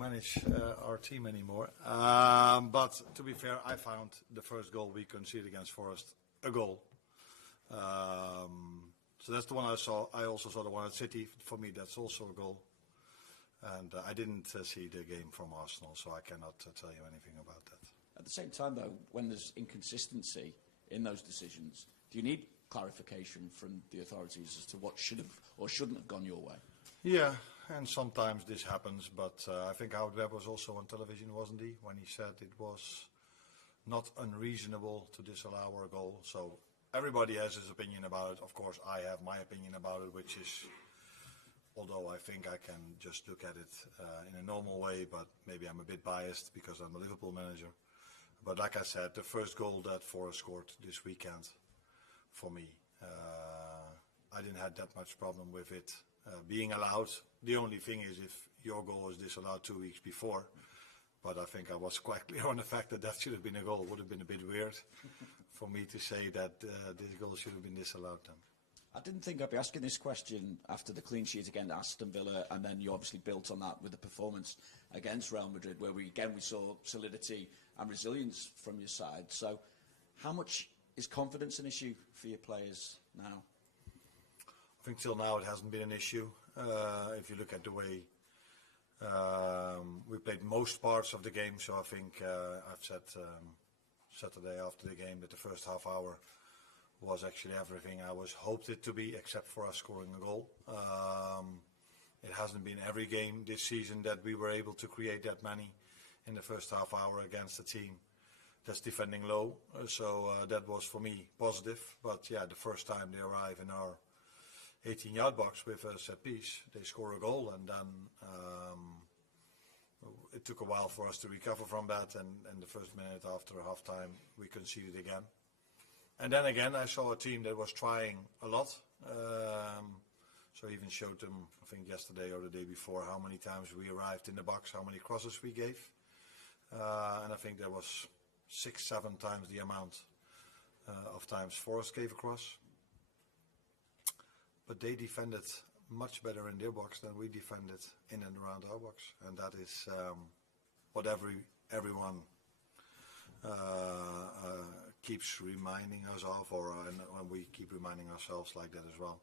manage our team anymore. But to be fair, I found the first goal we conceded against Forest a goal. So that's the one I saw. I also saw the one at City. For me, that's also a goal. And I didn't see the game from Arsenal, so I cannot tell you anything about that. At the same time, though, when there's inconsistency in those decisions, do you need clarification from the authorities as to what should have or shouldn't have gone your way? Yeah, and sometimes this happens, but I think Howard Webb was also on television, wasn't he, when he said it was not unreasonable to disallow our goal. So everybody has his opinion about it. Of course, I have my opinion about it, which is, although I think I can just look at it in a normal way, but maybe I'm a bit biased because I'm a Liverpool manager. But like I said, the first goal that Forest scored this weekend, for me, I didn't have that much problem with it being allowed. The only thing is if your goal is disallowed 2 weeks before, but I think I was quite clear on the fact that that should have been a goal. Would have been a bit weird for me to say that this goal should have been disallowed then. I didn't think I'd be asking this question after the clean sheet against Aston Villa, and then you obviously built on that with the performance against Real Madrid, where we saw solidity and resilience from your side. So how much is confidence an issue for your players now? I think till now it hasn't been an issue. If you look at the way we played most parts of the game, so I think I've said Saturday after the game that the first half hour was actually everything I was hoped it to be, except for us scoring a goal. It hasn't been every game this season that we were able to create that many in the first half hour against a team that's defending low. So that was for me positive. But yeah, the first time they arrive in our 18-yard box with a set piece, they score a goal, and then it took a while for us to recover from that. And the first minute after halftime, we conceded again. And then again, I saw a team that was trying a lot. So I even showed them, I think yesterday or the day before, how many times we arrived in the box, how many crosses we gave. And I think there was 6-7 times the amount of times Forest gave a cross. But they defended much better in their box than we defended in and around our box. And that is what everyone keeps reminding us of, and we keep reminding ourselves like that as well.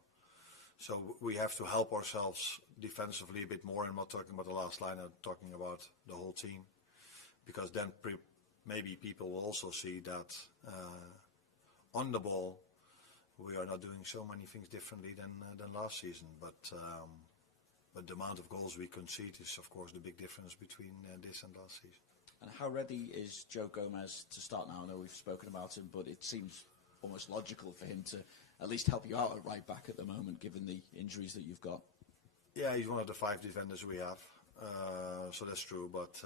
So we have to help ourselves defensively a bit more. I'm not talking about the last line, I'm talking about the whole team. Because then maybe people will also see that on the ball we are not doing so many things differently than last season. But the amount of goals we concede is, of course, the big difference between this and last season. And how ready is Joe Gomez to start now? I know we've spoken about him, but it seems almost logical for him to at least help you out at right back at the moment, given the injuries that you've got. Yeah, he's one of the 5 defenders we have, so that's true. But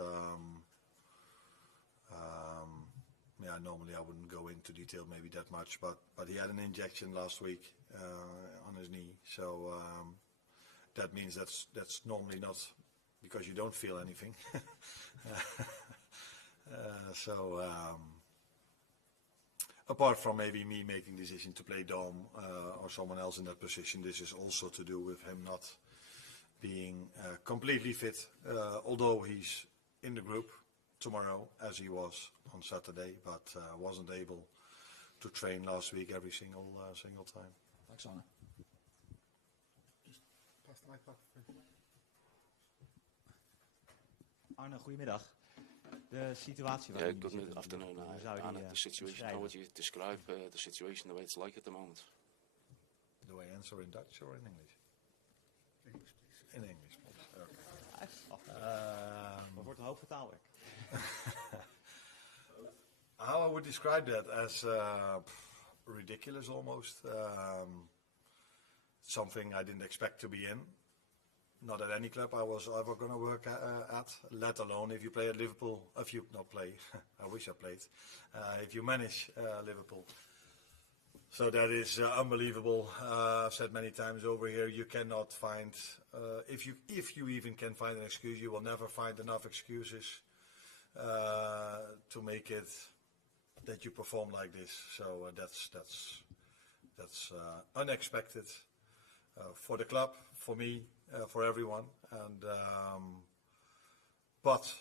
yeah, normally I wouldn't go into detail maybe that much, but he had an injection last week on his knee, so that means that's normally not because you don't feel anything. So apart from maybe me making the decision to play Dom or someone else in that position, this is also to do with him not being completely fit, although he's in the group tomorrow as he was on Saturday, but wasn't able to train last week every single time. Thanks, Arne. Just pass the iPad. Arne, goedemiddag. De situatie waarin good afternoon. The situation, how would you describe the situation, the way it's like at the moment? Do I answer in Dutch or in English? English, please. In English, please. Okay. Dat wordt een hoop vertaler. How I would describe that as ridiculous almost. Something I didn't expect to be in. Not at any club I was ever going to work at, let alone if you play at Liverpool. If you not play, I wish I played. If you manage Liverpool. So that is unbelievable. I've said many times over here, you cannot find, if you even can find an excuse, you will never find enough excuses to make it that you perform like this. So that's unexpected for the club, for me, for everyone, and But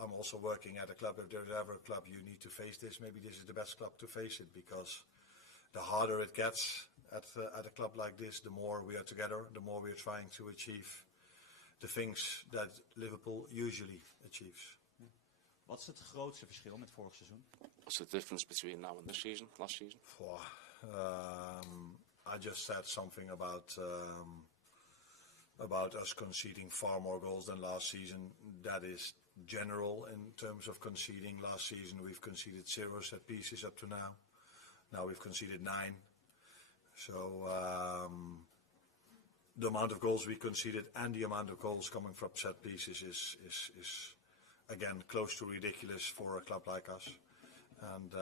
I'm also working at a club. If there's ever a club you need to face this, maybe this is the best club to face it, because the harder it gets at a club like this, the more we are together, the more we are trying to achieve the things that Liverpool usually achieves. Wat is het grootste verschil met vorig seizoen? What's the difference between now and this season, last season? I just said something about us conceding far more goals than last season. That is general in terms of conceding. Last season we've conceded 0 set pieces up to now. Now we've conceded 9. So the amount of goals we conceded and the amount of goals coming from set pieces is again close to ridiculous for a club like us. And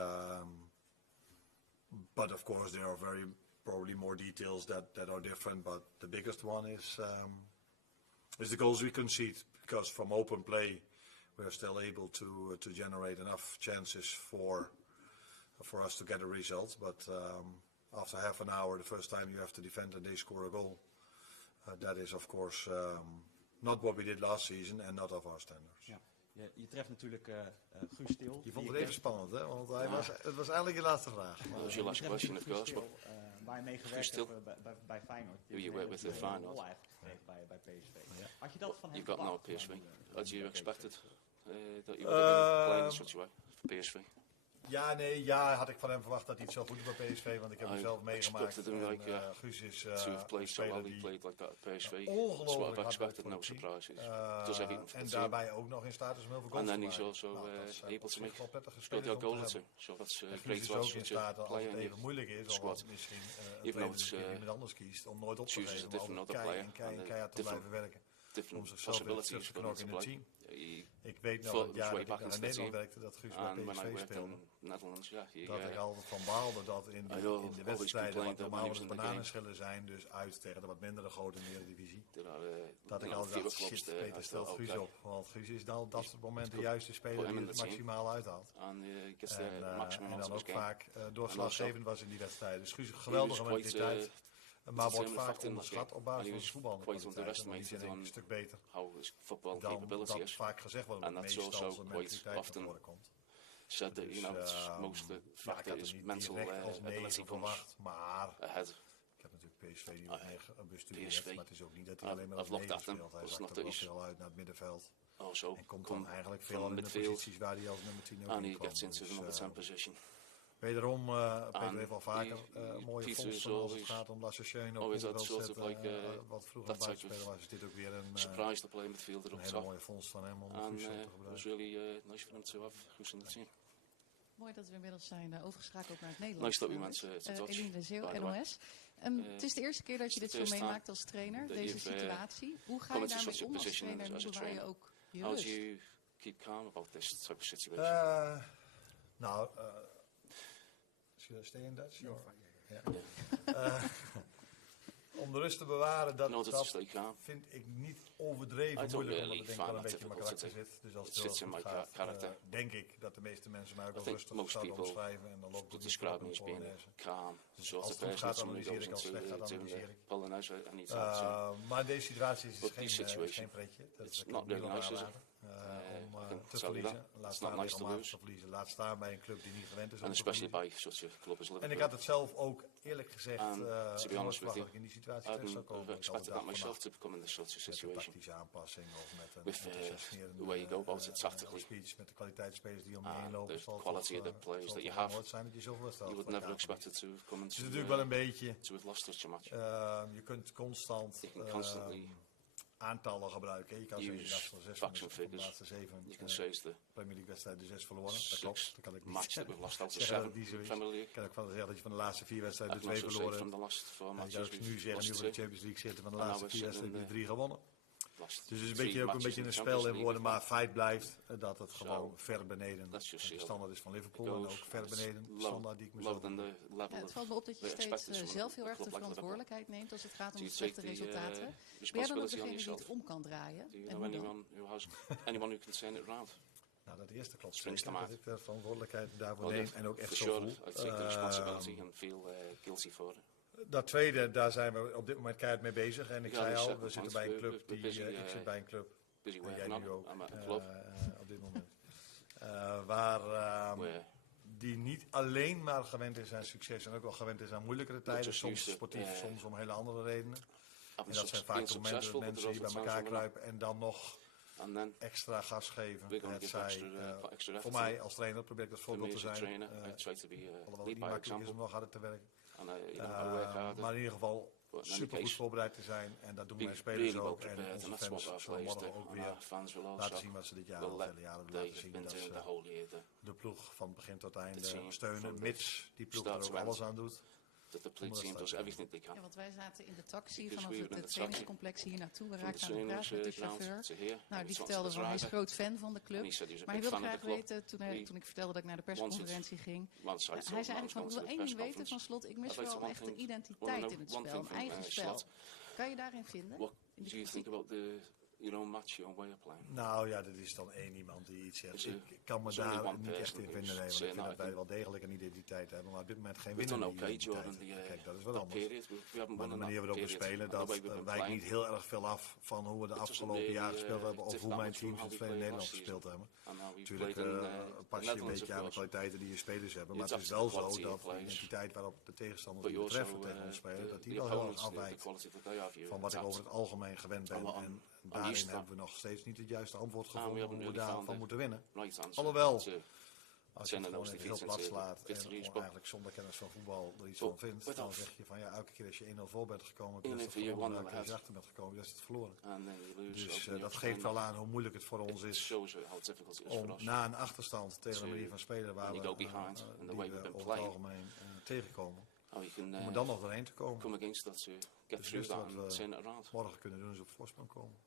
but of course there are probably more details that are different. But the biggest one is the goals we concede, because from open play we're still able to generate enough chances for us to get a result. But after half an hour, the first time you have to defend and they score a goal, that is of course not what we did last season and not of our standards. Ja. Je treft natuurlijk Guus Til. Je vond het even spannend, hè? Want het was eigenlijk je laatste vraag. That was your last question, of course. But waar je mee gewerkt hebt bij Feyenoord. Who you work with at Feyenoord. Bij PSV. Had je dat van hem you've got now verwacht? PSV. Had you expected that you would have been playing in such a way for PSV? Ja, had ik van hem verwacht dat hij het zo goed doet bij PSV, want ik heb hem zelf meegemaakt. Guus is to have played so well, he played like that at PSV. That's what I've expected, no surprises. Does everything for the en team. daarbij ook nog in staat is om heel veel goals te maken. And then he's also able to make scored goal your goal or two. So that's great to have such a player in your squad. Even though it's iemand anders kiest om nooit op te chooses a geven, different maar other om player keihard te blijven werken. Om different zichzelf weer terug possibilities te for him knokken to in het play. team. Ik weet nog het jaar dat ik naar Nederland werkte, dat Guus bij PSV speelde. Netherlands, Dat ik altijd van baalde dat in de wedstrijden wat normaal eens bananenschillen zijn, dus uit tegen de wat mindere grote Eredivisie. Dat ik altijd dacht, shit, Peter stelt Guus op. Want Guus is dan op dat moment de juiste speler die het maximaal uithaalt. En dan ook vaak doorslaggevend was in die wedstrijden. Dus Guus is een geweldige mentaliteit. Maar wordt vaak onderschat op basis van zijn voetbalkwaliteit. En die zijn een stuk beter dan dat vaak gezegd wordt, dat meestal zijn mentaliteit naar voren komt. Said that, you know, it's most the fact that his mental ability comes maar ahead. ik heb natuurlijk PSV die ook bestudeerd, maar het is ook niet dat hij alleen maar op 9 speelt. Hij zakt er wel veel uit naar het middenveld. En komt dan eigenlijk veel in de posities waar hij als nummer 10 ook in kwam. Dus, wederom, Peter heeft al vaker mooie vondsten als het gaat om Lassachene op het wat vroeger een buitenspeler was. Is dit ook weer een hele mooie vondst van hem om Guus op te gebruiken. Really nice for him to have Guus in the team. Mooi dat we inmiddels zijn overgeschakeld naar het Nederlands. Eline de Zeeuw, by NOS. Het is de eerste keer dat je dit zo meemaakt als trainer, deze situatie. Hoe ga je daarmee om als trainer en hoe bewaar je ook je How rust? do you keep calm about this type of situation? Should I stay in Dutch? Om de rust te bewaren, dat vind ik niet overdreven moeilijk, omdat ik denk dat een beetje in mijn karakter zit. Dus als het heel goed gaat, denk ik dat de meeste mensen mij ook al rustig zouden omschrijven en dan loopt het niet op een Polonaise. Dus als het goed gaat, analyseer ik. Als het slecht gaat, analyseer ik. Maar in deze situatie is het geen pretje. Dat is niet aanraden. Om te verliezen. Laat staan regelmatig te verliezen. Laat staan bij een club die niet gewend is om te verliezen. En ik had het zelf ook eerlijk gezegd nooit verwacht dat ik in die situatie terecht zou komen. Ik had gedacht met een tactische aanpassing of met een speech met de kwaliteitsspelers die om je heen lopen. Zal het nooit zijn dat je zoveel wedstrijden het is natuurlijk wel een beetje. Je kunt constant aantallen gebruiken. Je kan zeggen, je van de laatste 7 Premier League wedstrijden 6 verloren. Dat klopt. Dat kan ik niet zeggen. Ik kan ook zeggen dat je van de laatste 4 wedstrijden 2 verloren hebt. Je kan ook nu zeggen, nu we in de Champions League zitten, van de laatste 4 wedstrijden 3 gewonnen. Dus het is ook een beetje een spel in worden, maar feit blijft dat het gewoon ver beneden de standaard is van Liverpool en ook ver beneden de standaard die ik mezelf het valt me op dat je steeds zelf heel erg de verantwoordelijkheid neemt als het gaat om de slechte resultaten. Ben jij dan ook degene die het om kan draaien? En hoe dan? Nou, dat eerste klopt zeker, dat ik de verantwoordelijkheid daarvoor neem en ook echt zo voel. Dat tweede, daar zijn we op dit moment keihard mee bezig. En ik zei al, we zitten bij een club ik zit bij een club busy en working jij on nu it. ook, I'm at a club. op dit moment. Waar die niet alleen maar gewend is aan succes en ook wel gewend is aan moeilijkere tijden, soms sportief, soms om hele andere redenen. En dat zijn vaak de momenten dat mensen hier bij elkaar kruipen en dan nog extra gas geven. Het zij, voor mij als trainer probeer ik dat voorbeeld te zijn. Alhoewel het niet makkelijk is om nog harder te werken. Maar in ieder geval super goed voorbereid te zijn. En dat doen mijn spelers ook. En onze fans zullen morgen ook weer laten zien wat ze dit jaar al vele jaren laten zien. Dat ze de ploeg van begin tot einde steunen. Mits die ploeg er ook alles aan doet. Ja, want wij zaten in de taxi vanaf het trainingscomplex hier naartoe. We raakten aan de praat met de chauffeur. Nou, die vertelde van hij is groot fan van de club. Maar hij wilde graag weten, toen ik vertelde dat ik naar de persconferentie ging. Hij zei eigenlijk van, ik wil 1 ding weten van Slot. Ik mis wel echt een identiteit in het spel, een eigen spel. Kan je daarin vinden? In de kritiek? Nou ja, dat is dan één iemand die iets zegt. Ik kan me daar niet echt in vinden. Nee, want ik vind dat wij wel degelijk een identiteit hebben, maar op dit moment geen winnende identiteit. Kijk, dat is wel anders. Maar de manier waarop we spelen, dat wijkt niet heel erg veel af van hoe we de afgelopen jaren gespeeld hebben of hoe mijn teams in het verleden Nederlands gespeeld hebben. Natuurlijk pas je een beetje aan de kwaliteiten die je spelers hebben, maar het is wel zo dat de identiteit waarop de tegenstanders die we treffen tegen ons spelen, dat die wel heel erg afwijkt van wat ik over het algemeen gewend ben. En daarin hebben we nog steeds niet het juiste antwoord gevonden hoe we daarvan moeten winnen. Alhoewel, als je het gewoon even heel plat slaat en eigenlijk zonder kennis van voetbal er iets van vindt, dan zeg je van ja, elke keer als je 1-0 voor bent gekomen, heb je het verloren. Elke keer als je achter bent gekomen, is het verloren. Dus dat geeft wel aan hoe moeilijk het voor ons is om na een achterstand tegen een manier van spelen waar we over het algemeen tegenkomen, om er dan nog doorheen te komen. Dus wat we morgen kunnen doen is op voorsprong komen.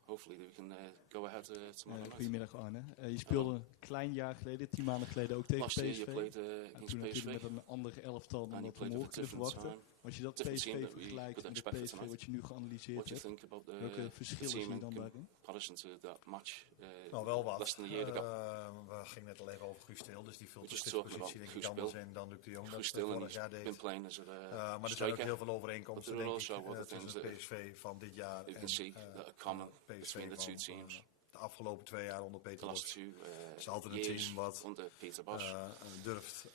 Goedemiddag Arne. Je speelde een klein jaar geleden, 10 maanden geleden ook tegen PSV. En toen natuurlijk met een ander elftal dan dat we morgen kunnen verwachten. Als je dat PSV vergelijkt met de PSV wat je nu geanalyseerd hebt, welke verschillen zie je dan daarin? Nou, wel wat. We gingen net al even over Guus Til, dus die vult de spitspositie denk ik anders in dan Luc de Jong dat vorig jaar deed. Maar er zijn ook heel veel overeenkomsten denk ik tussen de PSV van dit jaar en PSV van de afgelopen 2 jaar onder Peter Bos. Het is altijd een team wat durft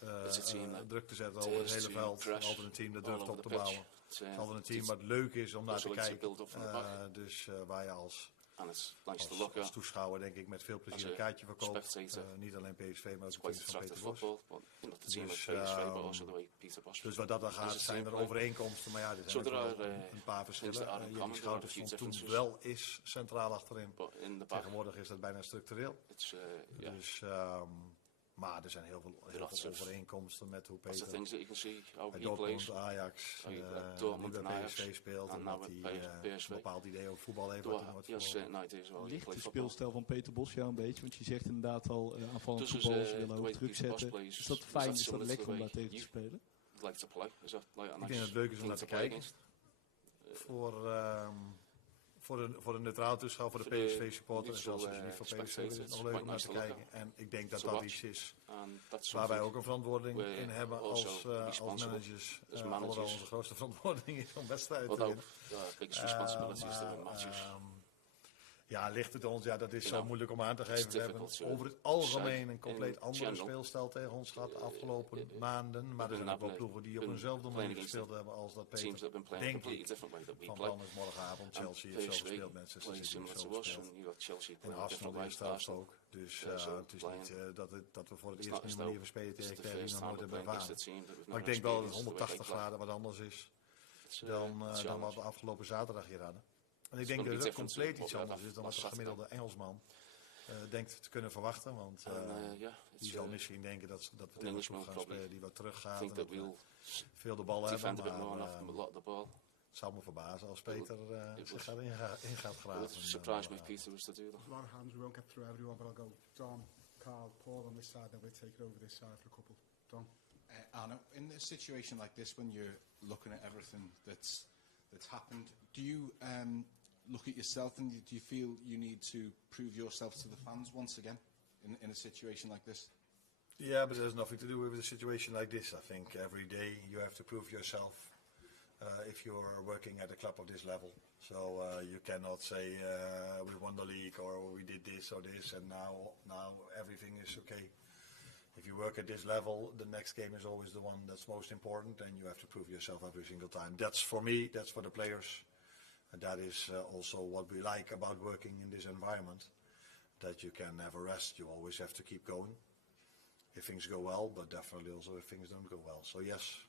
druk te zetten over het hele veld. Altijd een team dat durft op te bouwen. Het is altijd een team wat leuk is om naar te kijken. Dus waar je als toeschouwer denk ik met veel plezier een kaartje verkoopt. Niet alleen PSV, maar ook de teams van Peter Bos. Dus wat dat dan gaat, zijn er overeenkomsten. Maar ja, er zijn ook wel een paar verschillen. Jenny Schouten stond toen wel eens centraal achterin. Tegenwoordig is dat bijna structureel. Dus... maar er zijn heel veel overeenkomsten met hoe Peter bij Dortmund, Ajax, nu bij PSV speelt. En dat hij een bepaald idee over voetbal heeft wat hij nooit verloren. Ligt de speelstijl van Peter Bos jou een beetje? Want je zegt inderdaad al aanvallend voetbal, ze willen hoog druk zetten. Is dat fijn, is dat lekker om daar tegen te spelen? Ik denk dat het leuk is om naar te kijken. Voor de neutrale toeschouwer, voor de PSV-supporter, en zelfs als je niet voor PSV bent, is het nog leuk om naar te kijken. En ik denk dat dat iets is waar wij ook een verantwoording in hebben als managers. Alhoewel onze grootste verantwoording is om wedstrijden te winnen. Ja, ligt het ons? Ja, dat is zo moeilijk om aan te geven. We hebben over het algemeen een compleet andere speelstijl tegen ons gehad de afgelopen maanden. Maar er zijn ook wel ploegen die op eenzelfde manier gespeeld hebben als dat Peter, denk ik, van plan is morgenavond. Chelsea heeft zo gespeeld, Manchester City heeft zo gespeeld. En Arsenal is straks ook. Dus het is niet dat we voor het eerst een manier van spelen tegen krijgen die nog nooit hebben ervaren. Maar ik denk wel dat 180 graden wat anders is dan wat we afgelopen zaterdag hier hadden. En ik denk dat het compleet iets anders is dan wat de gemiddelde Engelsman denkt te kunnen verwachten. Want die zal misschien denken dat we tegen een ploeg gaan spelen die wat teruggaat. En dat we veel de bal hebben. Maar het zou me verbazen als Peter zich in gaat graven. There's a lot of hands, we won't get through everyone, but I'll go Don, Carl, Paul on this side, then we'll take it over this side for a couple. Don? Arno, in a situation like this, when you're looking at everything that's happened, do you look at yourself and do you feel you need to prove yourself to the fans once again in a situation like this? Yeah, but there's nothing to do with a situation like this. I think every day you have to prove yourself if you are working at a club of this level. So you cannot say we won the league or we did this or this and now everything is okay. If you work at this level, the next game is always the one that's most important, and you have to prove yourself every single time. That's for me, that's for the players. And that is also what we like about working in this environment, that you can never rest. You always have to keep going if things go well, but definitely also if things don't go well. So yes,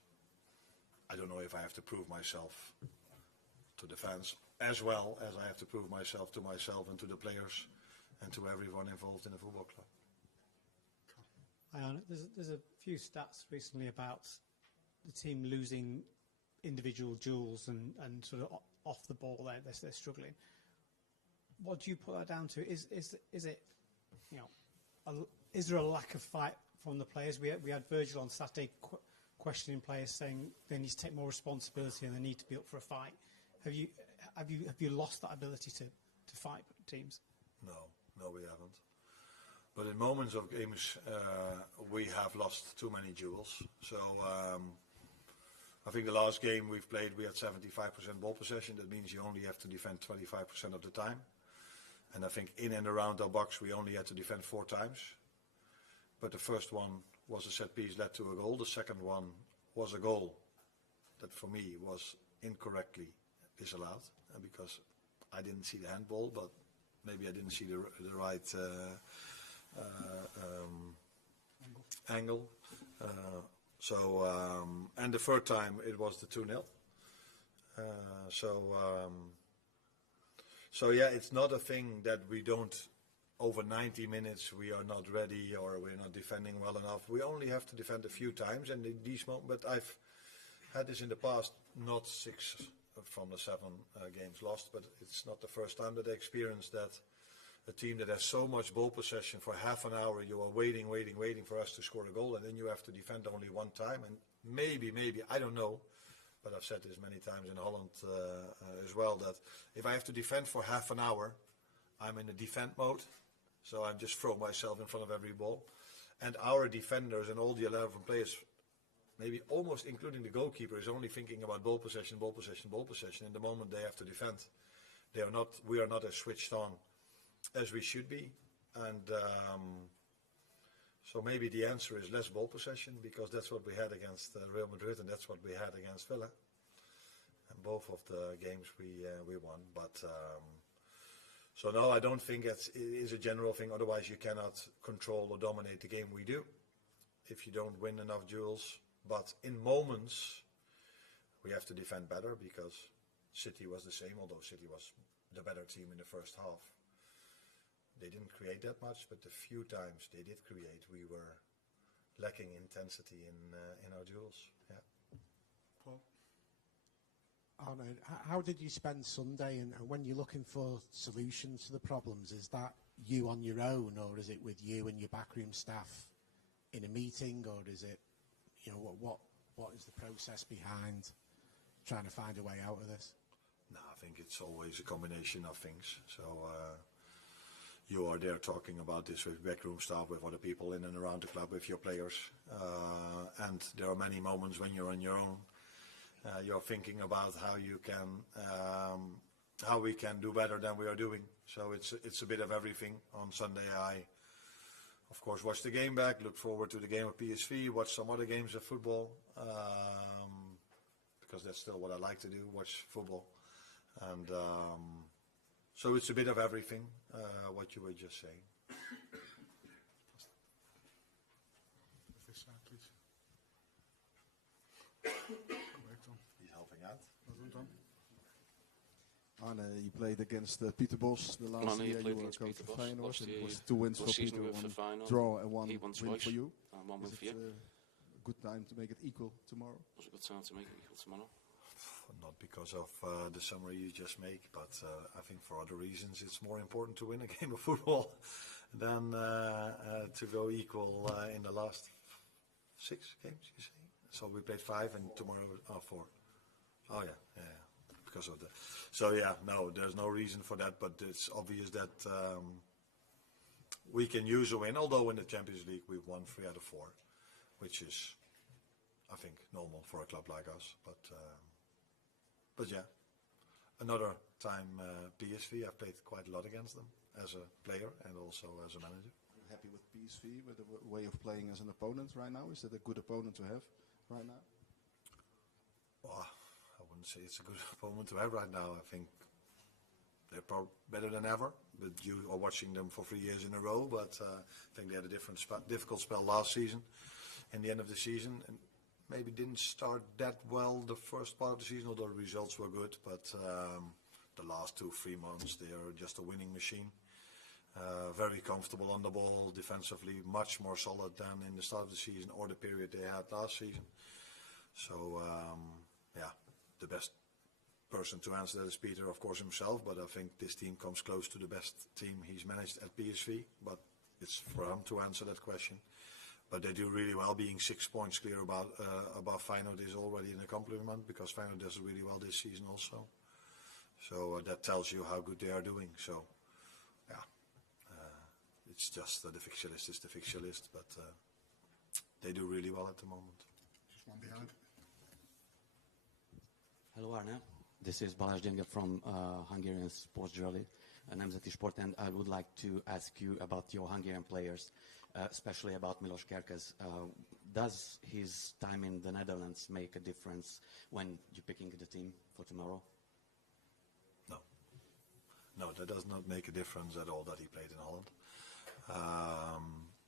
I don't know if I have to prove myself to the fans as well as I have to prove myself to myself and to the players and to everyone involved in the football club. There's a few stats recently about the team losing individual duels and sort of off the ball. They're struggling. What do you put that down to? Is it, you know, is there a lack of fight from the players? We had Virgil on Saturday questioning players, saying they need to take more responsibility and they need to be up for a fight. Have you lost that ability to fight teams? No, we haven't. But in moments of games, we have lost too many duels. So I think the last game we've played, we had 75% ball possession. That means you only have to defend 25% of the time. And I think in and around our box, we only had to defend 4 times. But the first one was a set piece, led to a goal. The second one was a goal that for me was incorrectly disallowed. Because I didn't see the handball, but maybe I didn't see the right angle. And the third time it was the 2-0. So yeah, it's not a thing that we don't, over 90 minutes we are not ready or we're not defending well enough. We only have to defend a few times, and in these moments, but I've had this in the past, not 6 from the 7 games lost, but it's not the first time that I experienced that. A team that has so much ball possession for half an hour, you are waiting for us to score a goal, and then you have to defend only 1 time. And maybe, I don't know, but I've said this many times in Holland as well, that if I have to defend for half an hour, I'm in a defend mode. So I'm just throw myself in front of every ball. And our defenders and all the 11 players, maybe almost including the goalkeeper, is only thinking about ball possession. And the moment they have to defend, we are not as switched on as we should be. And so maybe the answer is less ball possession, because that's what we had against Real Madrid and that's what we had against Villa. And both of the games we won. But so no, I don't think it is a general thing. Otherwise you cannot control or dominate the game we do if you don't win enough duels. But in moments we have to defend better, because City was the same, although City was the better team in the first half. They didn't create that much, but the few times they did create, we were lacking intensity in our duels. Yeah. Paul? Arno, how did you spend Sunday? And when you're looking for solutions to the problems, is that you on your own, or is it with you and your backroom staff in a meeting, or is it, you know, what is the process behind trying to find a way out of this? No, I think it's always a combination of things. So you are there talking about this with backroom staff, with other people in and around the club, with your players. And there are many moments when you're on your own. You're thinking about how we can do better than we are doing. So it's a bit of everything. On Sunday I, of course, watched the game back, look forward to the game of PSV, watch some other games of football, because that's still what I like to do, watch football. And so it's a bit of everything, what you were just saying. This side, please. He's helping out. Arne, you played against Peter Bos the last year. You were coach for Feyenoord. It was 2 wins for Peter, 1 draw and 1 win for you. Is it a good time to make it equal tomorrow? Was it a good time to make it equal tomorrow? Not because of the summary you just make, but I think for other reasons it's more important to win a game of football than to go equal in the last 6 games, you say? So we played 5 and tomorrow 4. Oh yeah. Because of that. So yeah, no, there's no reason for that, but it's obvious that we can use a win, although in the Champions League we've won 3 out of 4, which is, I think, normal for a club like us. But But yeah, another time PSV. I've played quite a lot against them as a player and also as a manager. Are you happy with PSV, with the way of playing as an opponent right now? Is it a good opponent to have right now? Well, I wouldn't say it's a good opponent to have right now. I think they're probably better than ever. But you are watching them for 3 years in a row. But I think they had a difficult spell last season. In the end of the season, and maybe didn't start that well the first part of the season, although the results were good. But the last 2-3 months, they are just a winning machine. Very comfortable on the ball, defensively, much more solid than in the start of the season or the period they had last season. So, the best person to answer that is Peter, of course, himself. But I think this team comes close to the best team he's managed at PSV. But it's for him to answer that question. But they do really well. Being 6 points clear above Feyenoord is already an accomplishment, because Feyenoord does really well this season also. So that tells you how good they are doing. So, it's just the fixture list is the fixture list. But they do really well at the moment. Just one behind. Hello Arne, this is Balázs Gyenge from Hungarian Sports Journal, Nemzeti Sport, and I would like to ask you about your Hungarian players, especially about Milos Kerkez. Does his time in the Netherlands make a difference when you're picking the team for tomorrow? No, that does not make a difference at all that he played in Holland.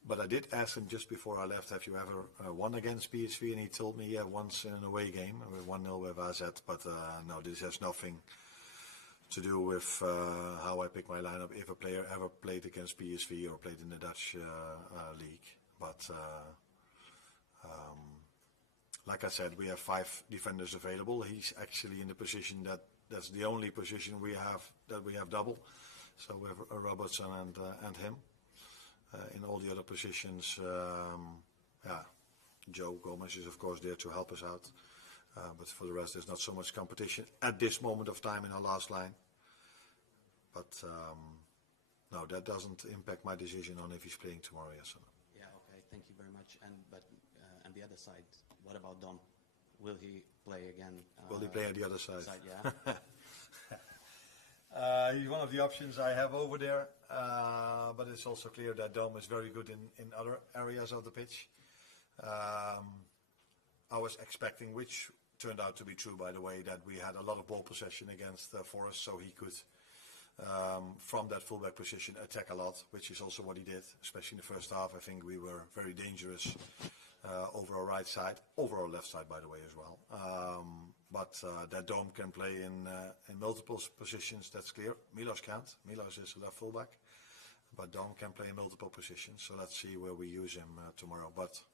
But I did ask him just before I left, have you ever won against PSV? And he told me, yeah, once in an away game, 1-0 with AZ. But no, this has nothing to do with how I pick my lineup. If a player ever played against PSV or played in the Dutch league. But like I said, we have 5 defenders available. He's actually in the position that's the only position we have double. So we have Robertson and him. In all the other positions, Joe Gomez is of course there to help us out. But for the rest, there's not so much competition at this moment of time in our last line. But no, that doesn't impact my decision on if he's playing tomorrow, yes or no. Yeah, okay, thank you very much. But on the other side, what about Don? Will he play again? Will he play on the other side? Yeah. He's one of the options I have over there, but it's also clear that Dom is very good in other areas of the pitch. I was expecting, which turned out to be true, by the way, that we had a lot of ball possession against Forest, so he could, from that fullback position, attack a lot, which is also what he did, especially in the first half. I think we were very dangerous over our right side, over our left side, by the way, as well. But that Dom can play in multiple positions, that's clear. Milos can't. Milos is a left fullback. But Dom can play in multiple positions. So let's see where we use him tomorrow. But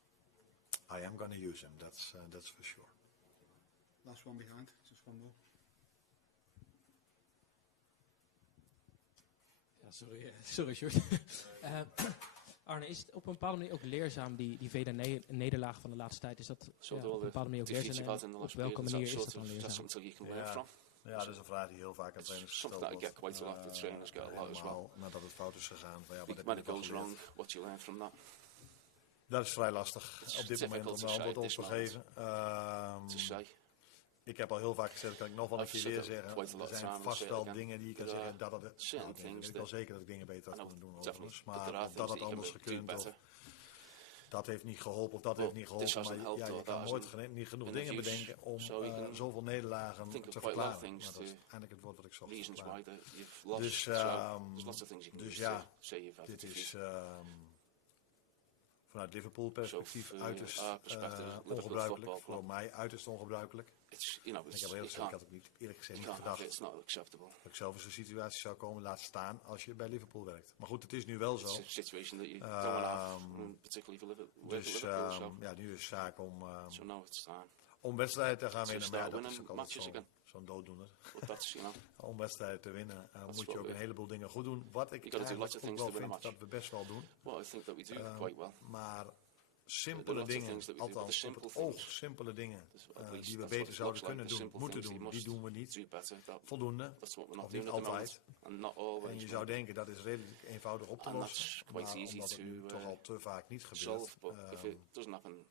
I am going to use him, that's for sure. Last one behind, just one more. Ja, sorry Sjoerd. Arne, is het op een bepaalde manier ook leerzaam, die vele nederlagen van de laatste tijd? Is dat op een bepaalde manier ook leerzaam? Op welke manier is dat dan leerzaam? Ja, dat is een vraag die heel vaak aan trainers gesteld wordt. Helemaal nadat het fout is gegaan. Van, ja, wat heb je geleerd? Dat is vrij lastig op dit moment om een antwoord op te geven. Ik heb al heel vaak gezegd, dat kan ik nog wel een keer weer zeggen. Er zijn vast wel dingen die ik kan zeggen, ik weet wel zeker dat ik dingen beter had kunnen doen overigens. Maar of dat het anders gekund, of dat heeft niet geholpen, of dat heeft niet geholpen. Maar ja, je kan nooit niet genoeg dingen bedenken om zoveel nederlagen te verklaren. Maar dat is eigenlijk het woord wat ik zocht te verklaren. Dus ja, dit is vanuit Liverpool perspectief uiterst ongebruikelijk. Voor mij uiterst ongebruikelijk. Ik had ook niet, eerlijk gezegd niet gedacht dat ik zelf in zo'n situatie zou komen, laat staan als je bij Liverpool werkt. Maar goed, het is nu wel zo. Dus ja, nu is het zaak om wedstrijden te gaan winnen. Maar ja, dat is ook altijd zo'n dooddoener. Om wedstrijden te winnen moet je ook een heleboel dingen goed doen. Wat ik eigenlijk ook wel vind dat we best wel doen. Maar simpele dingen, althans op het oog simpele dingen, die we beter zouden kunnen doen, moeten doen, die doen we niet voldoende, of niet altijd. En je zou denken dat is redelijk eenvoudig op te lossen, maar omdat het nu toch al te vaak niet gebeurt.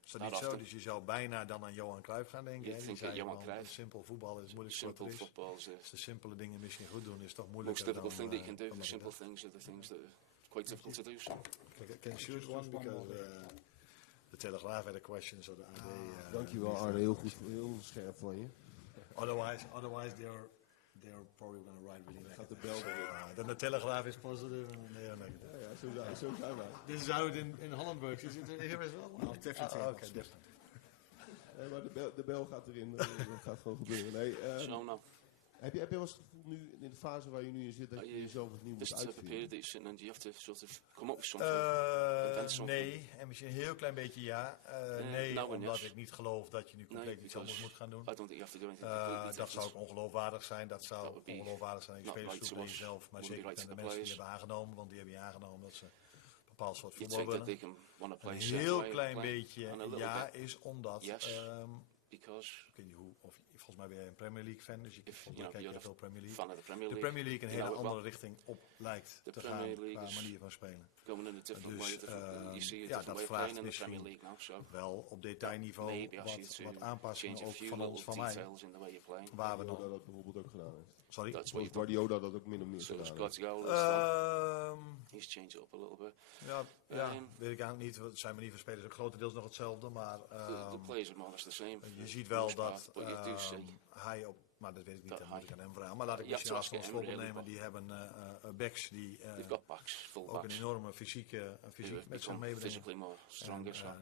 Is dat niet zo? Dus je zou bijna dan aan Johan Cruijff gaan denken. Die zei van, simpel voetbal is moeilijk wat het is. Als de simpele dingen misschien goed doen, is het toch moeilijker dan... Most difficult thing that you can do for simple things are the things that are quite difficult to do. So. Can you shoot one? Because de Telegraaf had a question, so de AD... Dankjewel Arne, heel scherp van je. Otherwise they're probably going to write really negative. Gaat de bel dan de Telegraaf is positive en they are negative. Ja, zo zijn wij. Dit is how it in Holland works. Is it here as well? Okay, different. Maar de bel gaat erin, dat gaat gewoon gebeuren. Nee, heb je wel eens het gevoel nu, in de fase waar je nu in zit, dat je jezelf opnieuw moet uitvinden? Nee, en misschien een heel klein beetje ja. Nee, omdat ik niet geloof dat je nu compleet iets anders moet gaan doen. Dat zou ook ongeloofwaardig zijn. Dat zou ongeloofwaardig zijn. Ik speel zoek naar jezelf, maar zeker de mensen die hebben aangenomen, want die hebben je aangenomen dat ze een bepaald soort voetbal willen. Een heel klein beetje ja is omdat... Ik weet niet hoe, volgens mij ben je een Premier League fan, dus volgens mij kijk je veel Premier League. De Premier League een hele andere richting op lijkt te gaan qua manier van spelen. Dus dat vraagt misschien wel op detailniveau wat aanpassingen ook van ons, van mij. Waar we nog... dat bijvoorbeeld ook gedaan heeft. Sorry? Guardiola dat ook min of meer gedaan heeft. He's changed it up a little bit. Ja, weet ik eigenlijk niet. Het zijn manier van spelen is ook grotendeels nog hetzelfde, maar the players are more or less the same. Je ziet wel dat hij op, maar dat weet ik niet, dat moet ik aan hem vragen. Maar laat ik misschien als voorbeeld nemen, die hebben backs die ook een enorme fysiek met zich meebrengen.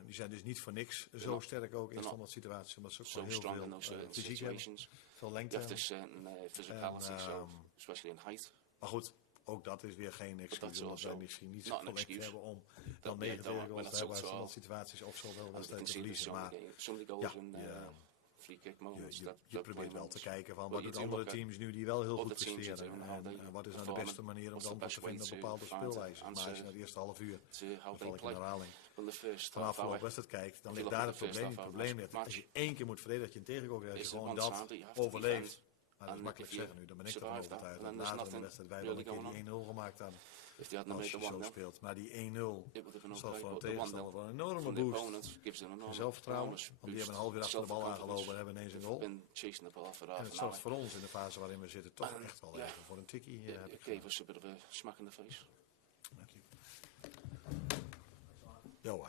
Die zijn dus niet voor niks zo sterk ook in standaard situaties, omdat ze ook gewoon heel veel fysiek hebben, veel lengte maar goed, ook dat is weer geen excuus, omdat wij misschien niet zo lengte hebben om dan 49 goals te hebben uit standaard situaties of zo wel wedstrijden te verliezen. Maar je probeert wel te kijken van wat doen andere teams nu die wel heel goed presteren. En wat is nou de beste manier om dan te vinden op bepaalde speelwijzen. Maar als je naar het eerste half uur, dan val ik in herhaling, van afgelopen wedstrijd kijkt, dan ligt daar het probleem. Het probleem ligt als je 1 keer moet verdedigen, dat je een tegengoal krijgt, als je gewoon dat overleeft. Dat is makkelijk zeggen nu, dan ben ik ervan overtuigd. Dat na de wedstrijd wij wel een keer die 1-0 gemaakt hadden. Als je zo speelt. Maar die 1-0 zorgt voor een tegenstander voor een enorme boost. Zelfvertrouwen, want die hebben een half uur achter de bal aangelopen en hebben ineens een goal. En het zorgt voor ons in de fase waarin we zitten toch echt wel even voor een tikkie. Gave us a bit of a smack in the face. Jo,